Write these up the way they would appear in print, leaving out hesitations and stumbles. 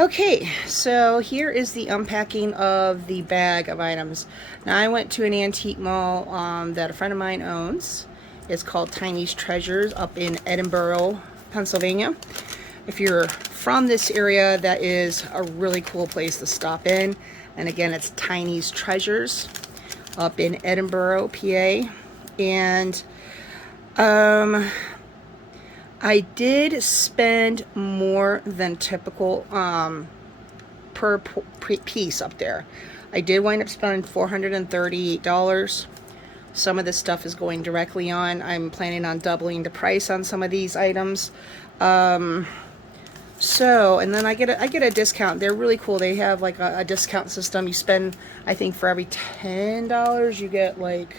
Okay, so here is the unpacking of the bag of items. Now I went to an antique mall that a friend of mine owns. It's called Tiny's Treasures up in Edinburgh, Pennsylvania. If you're from this area, that is a really cool place to stop in. And again, it's Tiny's Treasures up in Edinburgh, PA. And I did spend more than typical per piece up there. I did wind up spending $438. Some of this stuff is going directly on. I'm planning on doubling the price on some of these items. And then I get a discount. They're really cool. They have like a discount system. You spend, I think, for every $10 you get like,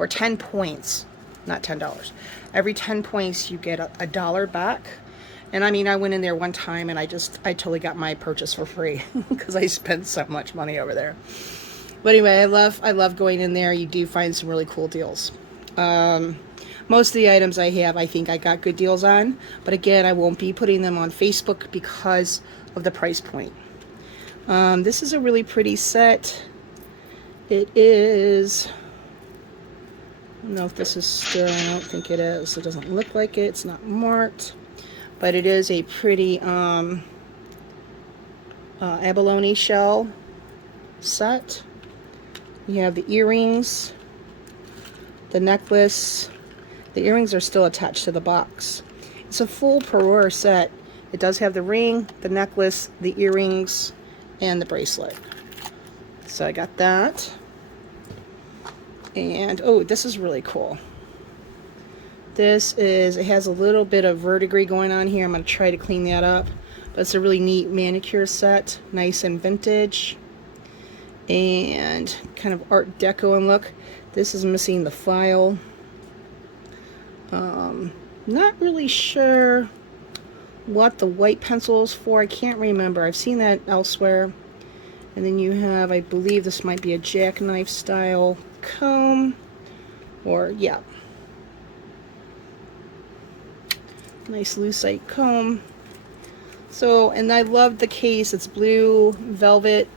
or 10 points, not $10. Every 10 points you get a dollar back. And I mean, I went in there one time and I totally got my purchase for free because I spent so much money over there. But anyway, I love going in there. You do find some really cool deals. Most of the items I have, I think I got good deals on. But again, I won't be putting them on Facebook because of the price point. This is a really pretty set. It is... I don't know if this is still, I don't think it is. It doesn't look like it. It's not marked. But it is a pretty abalone shell set. You have the earrings, the necklace. The earrings are still attached to the box. It's a full parure set. It does have the ring, the necklace, the earrings, and the bracelet. So I got that. And oh, this is really cool. It has a little bit of verdigris going on here. I'm going to try to clean that up. But it's a really neat manicure set. Nice and vintage. And kind of art deco and look. This is missing the file. Not really sure what the white pencil is for. I can't remember. I've seen that elsewhere. And then you have, I believe this might be a jackknife style comb, or yeah, nice lucite comb. So, and I love the case. It's blue velvet,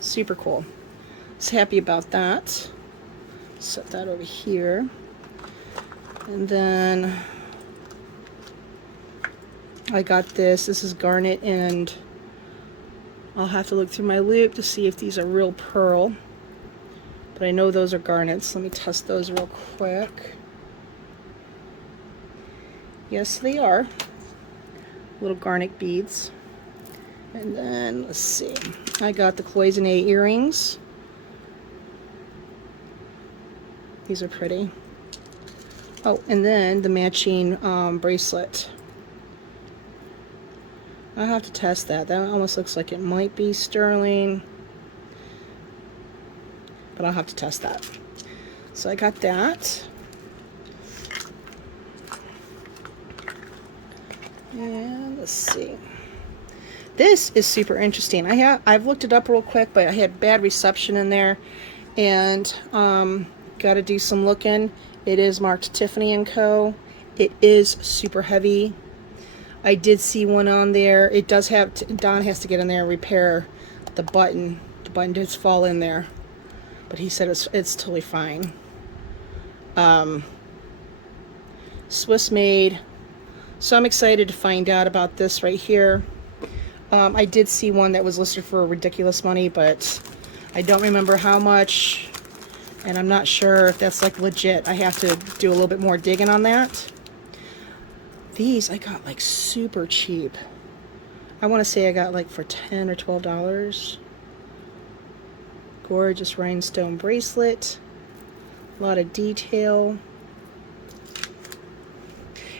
super cool. I was happy about that. Set that over here, and then I got this. This is Garnet, and I'll have to look through my loop to see if these are real pearl. But I know those are garnets. Let me test those real quick. Yes, they are. Little garnet beads. And then, let's see. I got the Cloisonne earrings. These are pretty. Oh, and then the matching bracelet. I'll have to test that. That almost looks like it might be sterling. But I'll have to test that. So I got that. And let's see. This is super interesting. I've looked it up real quick, but I had bad reception in there. And got to do some looking. It is marked Tiffany & Co. It is super heavy. I did see one on there. It does have, Don has to get in there and repair the button. The button did fall in there. But he said it's totally fine. Swiss made. So I'm excited to find out about this right here. I did see one that was listed for ridiculous money, but I don't remember how much. And I'm not sure if that's like legit. I have to do a little bit more digging on that. These I got like super cheap. I want to say I got like for $10 or $12. Gorgeous rhinestone bracelet. A lot of detail.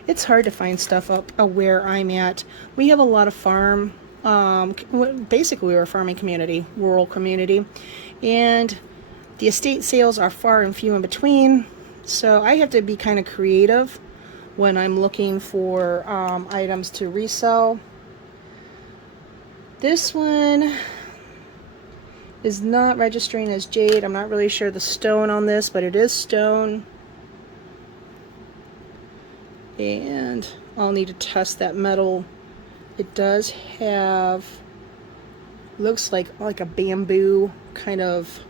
It's hard to find stuff up where I'm at. We have a lot of farm. Basically, we're a farming community, rural community. And the estate sales are far and few in between. So I have to be kind of creative when I'm looking for items to resell. This one is not registering as jade. I'm not really sure the stone on this, but it is stone. And I'll need to test that metal It does have, looks like a bamboo kind of,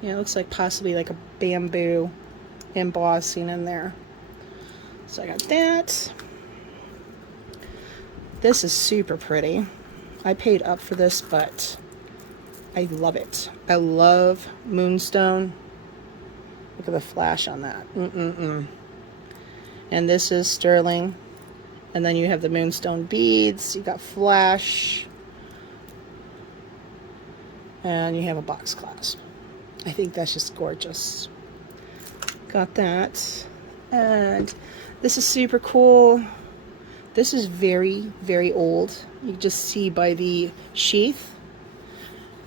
yeah, it looks like possibly like a bamboo embossing in there. So I got that. This is super pretty. I paid up for this, but I love it. I love moonstone. Look at the flash on that. And this is sterling. And then you have the moonstone beads. You got flash. And you have a box clasp. I think that's just gorgeous. Got that. And this is super cool. This is very, very old. You can just see by the sheath.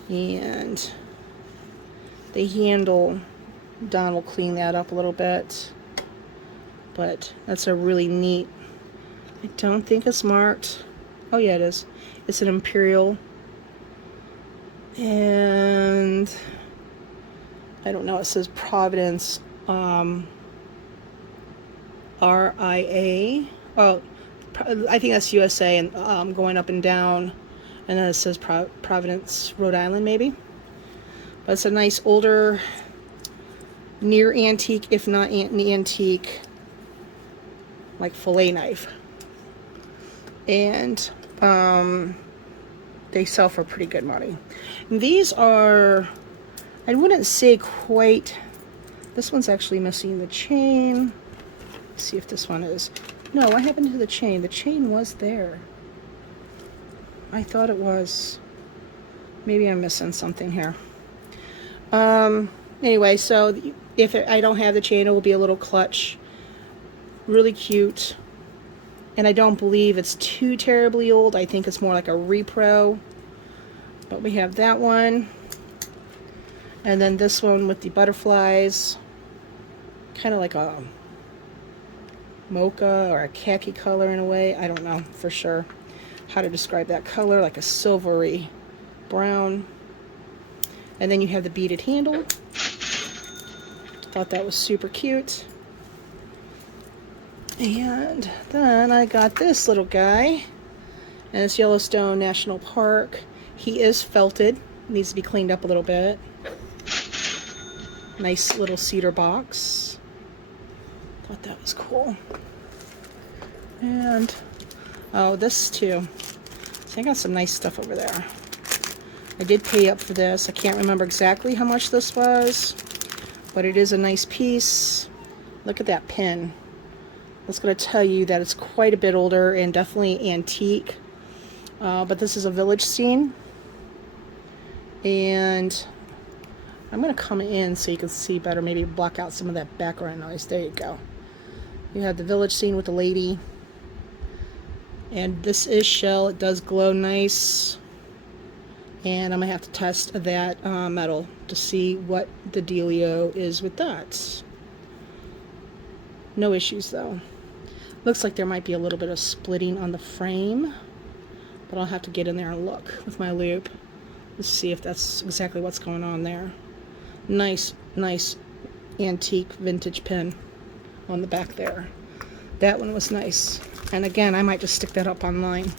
And the handle, Don will clean that up a little bit. But that's a really neat, I don't think it's marked. Oh yeah, it is. It's an imperial. And I don't know, it says Providence, RIA. Oh, I think that's USA, and going up and down. And then it says Providence, Rhode Island, maybe. But it's a nice older, near antique, if not antique, like fillet knife. And they sell for pretty good money. And these are, I wouldn't say quite, this one's actually missing the chain. Let's see if this one is. No, what happened to the chain? The chain was there. I thought it was. Maybe I'm missing something here. Anyway, so if I don't have the chain, it will be a little clutch. Really cute. And I don't believe it's too terribly old. I think it's more like a repro. But we have that one. And then this one with the butterflies. Kind of like a mocha or a khaki color in a way. I don't know for sure how to describe that color, like a silvery brown. And then you have the beaded handle. Thought that was super cute. And then I got this little guy, and it's Yellowstone National Park. He is felted, needs to be cleaned up a little bit. Nice little cedar box. Thought that was cool. And oh, this too. So I got some nice stuff over there. I did pay up for this. I can't remember exactly how much this was, but it is a nice piece. Look at that pin. That's going to tell you that it's quite a bit older and definitely antique. But this is a village scene. And I'm going to come in so you can see better. Maybe block out some of that background noise. There you go. You have the village scene with the lady. And this is shell. It does glow nice. And I'm going to have to test that metal to see what the dealio is with that. No issues though. Looks like there might be a little bit of splitting on the frame, but I'll have to get in there and look with my loupe. Let's see if that's exactly what's going on there. Nice, nice antique vintage pin on the back there. That one was nice. And again, I might just stick that up online.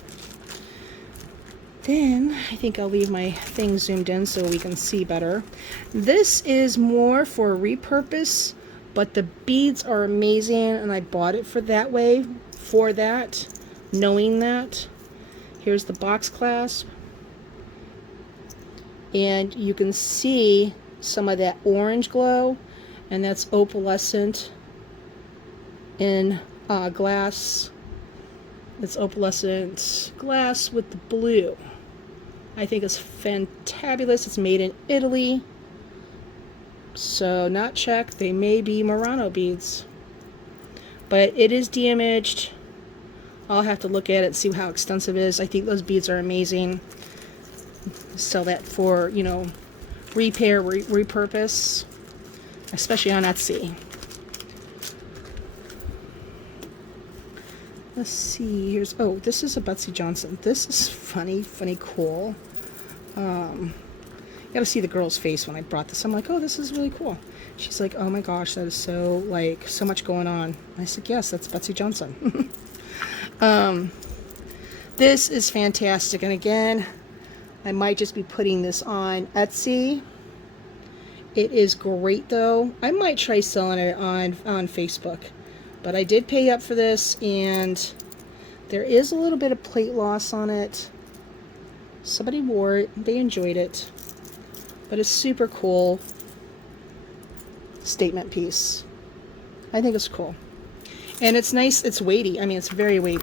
Then I think I'll leave my thing zoomed in so we can see better. This is more for repurpose, but the beads are amazing, and I bought it for that way, for that, knowing that. Here's the box clasp. And you can see some of that orange glow, and that's opalescent in glass. It's opalescent glass with the blue. I think it's fantabulous. It's made in Italy. So not Czech. They may be Murano beads. But it is damaged. I'll have to look at it, see how extensive it is. I think those beads are amazing. Sell that for, you know, repair, repurpose, especially on Etsy. Let's see, here's, oh, this is a Betsy Johnson. This is funny, cool. You gotta see the girl's face when I brought this. I'm like, oh, this is really cool. She's like, oh my gosh, that is so, like, so much going on. I said, yes, that's Betsy Johnson. This is fantastic, and again, I might just be putting this on Etsy. It is great though. I might try selling it on Facebook, but I did pay up for this, and there is a little bit of plate loss on it. Somebody wore it, they enjoyed it, but it's super cool statement piece. I think it's cool, and it's nice. It's weighty. I mean, it's very weighty.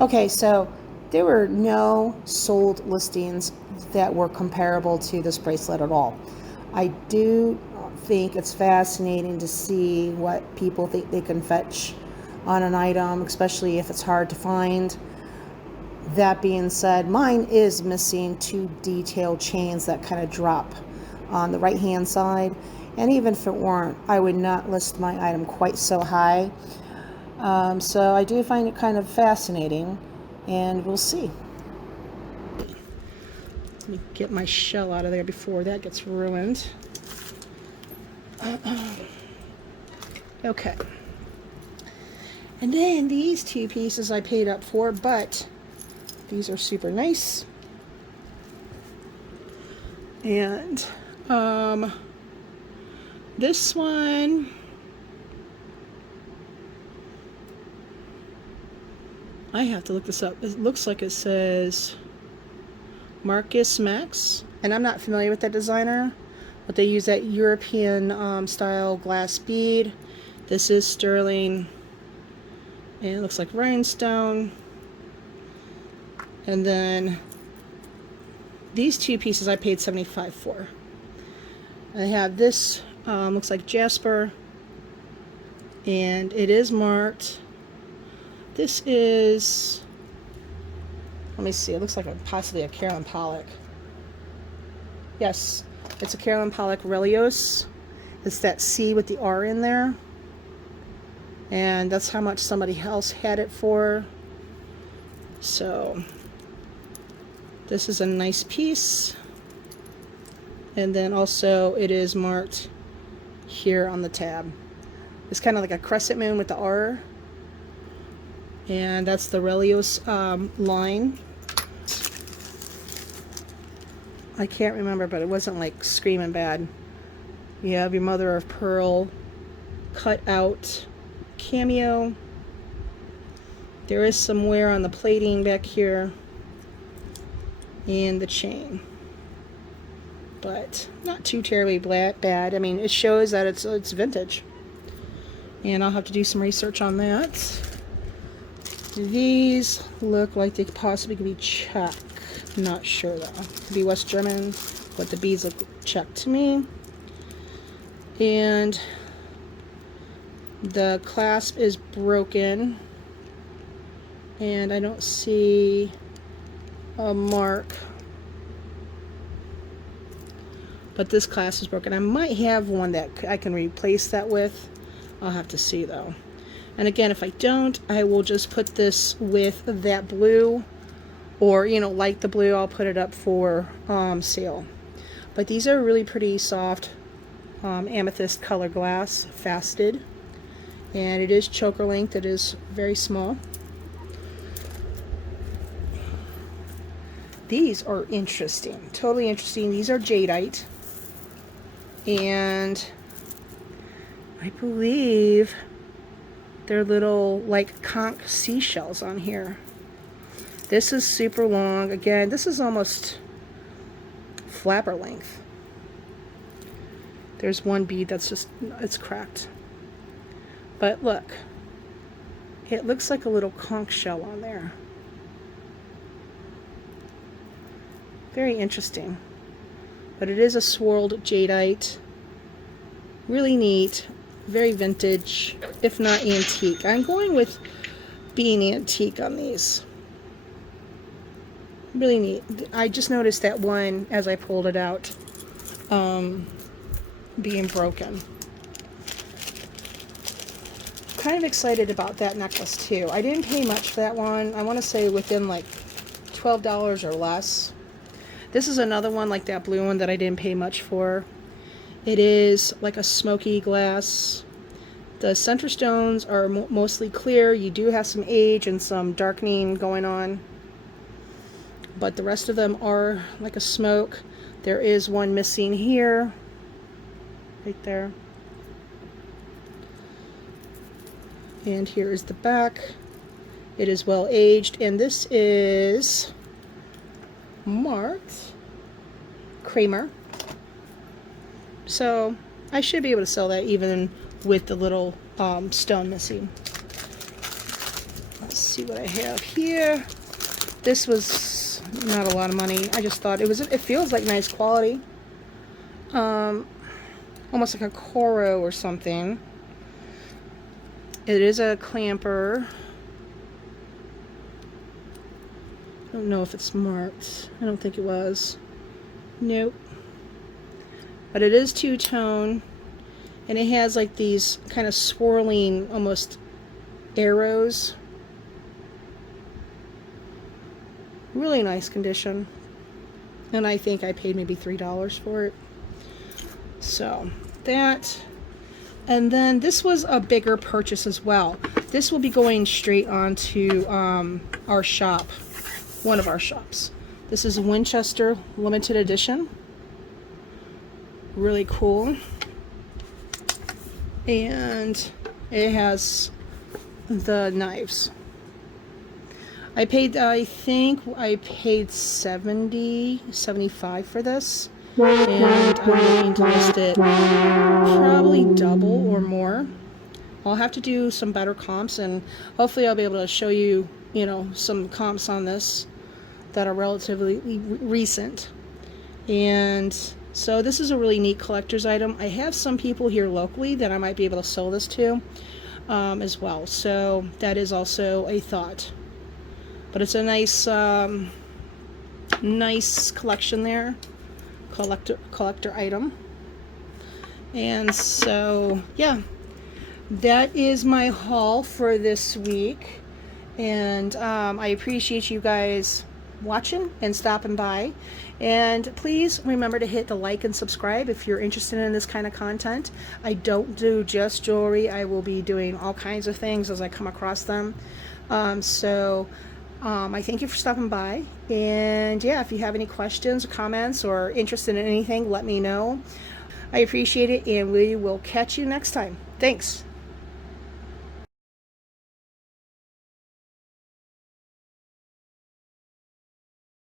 Okay, so there were no sold listings that were comparable to this bracelet at all. I do think it's fascinating to see what people think they can fetch on an item, especially if it's hard to find. That being said, mine is missing two detailed chains that kind of drop on the right hand side, and even if it weren't, I would not list my item quite so high. So I do find it kind of fascinating, and we'll see. Let me get my shell out of there before that gets ruined. Okay. And then these two pieces I paid up for, but these are super nice. And this one, I have to look this up. It looks like it says Marcus Max, and I'm not familiar with that designer, but they use that European style glass bead. This is sterling, and it looks like rhinestone. And then these two pieces I paid $75 for. I have this, looks like jasper, and it is marked. This is, let me see, it looks like possibly a Carolyn Pollock. Yes, it's a Carolyn Pollock Relios. It's that C with the R in there. And that's how much somebody else had it for. So this is a nice piece. And then also it is marked here on the tab. It's kind of like a crescent moon with the R. And that's the Relios line. I can't remember, but it wasn't like screaming bad. You have your mother of pearl cut out cameo. There is some wear on the plating back here and the chain, but not too terribly bad. I mean, it shows that it's vintage, and I'll have to do some research on that. These look like they possibly could be Czech. Not sure though. Could be West German, but the beads look Czech to me. And the clasp is broken, and I don't see a mark, but this clasp is broken. I might have one that I can replace that with. I'll have to see though. And again, if I don't, I will just put this with that blue, or like the blue, I'll put it up for sale. But these are really pretty soft amethyst color glass, faceted, and it is choker length. It is very small. These are interesting, totally interesting. These are jadeite, and I believe they're little like conch seashells on here. This is super long. Again, this is almost flapper length. There's one bead that's just, it's cracked. But look, it looks like a little conch shell on there. Very interesting. But it is a swirled jadeite. Really neat. Very vintage, if not antique. I'm going with being antique on these. Really neat. I just noticed that one as I pulled it out, being broken. Kind of excited about that necklace too. I didn't pay much for that one. I want to say within like $12 or less. This is another one like that blue one that I didn't pay much for. It is like a smoky glass. The center stones are mostly clear. You do have some age and some darkening going on, but the rest of them are like a smoke. There is one missing here, right there. And here is the back. It is well aged, and this is marked Kramer. So I should be able to sell that even with the little stone missing. Let's see what I have here. This was not a lot of money. I just thought it feels like nice quality. Almost like a Coro or something. It is a clamper. I don't know if it's marked. I don't think it was. Nope. But it is two-tone, and it has like these kind of swirling, almost arrows. Really nice condition. And I think I paid maybe $3 for it. So that. And then this was a bigger purchase as well. This will be going straight onto our shop, one of our shops. This is Winchester limited edition. Really cool. And it has the knives. I think I paid $75 for this. And I'm looking to list it probably double or more. I'll have to do some better comps, and hopefully I'll be able to show you, some comps on this that are relatively recent. And so this is a really neat collector's item. I have some people here locally that I might be able to sell this to as well. So that is also a thought. But it's a nice, nice collection there. Collector item. And so yeah, that is my haul for this week, and I appreciate you guys watching and stopping by. And please remember to hit the like and subscribe if you're interested in this kind of content. I don't do just jewelry. I will be doing all kinds of things as I come across them. I thank you for stopping by, and yeah, if you have any questions or comments or interested in anything, let me know. I appreciate it, and we will catch you next time. Thanks.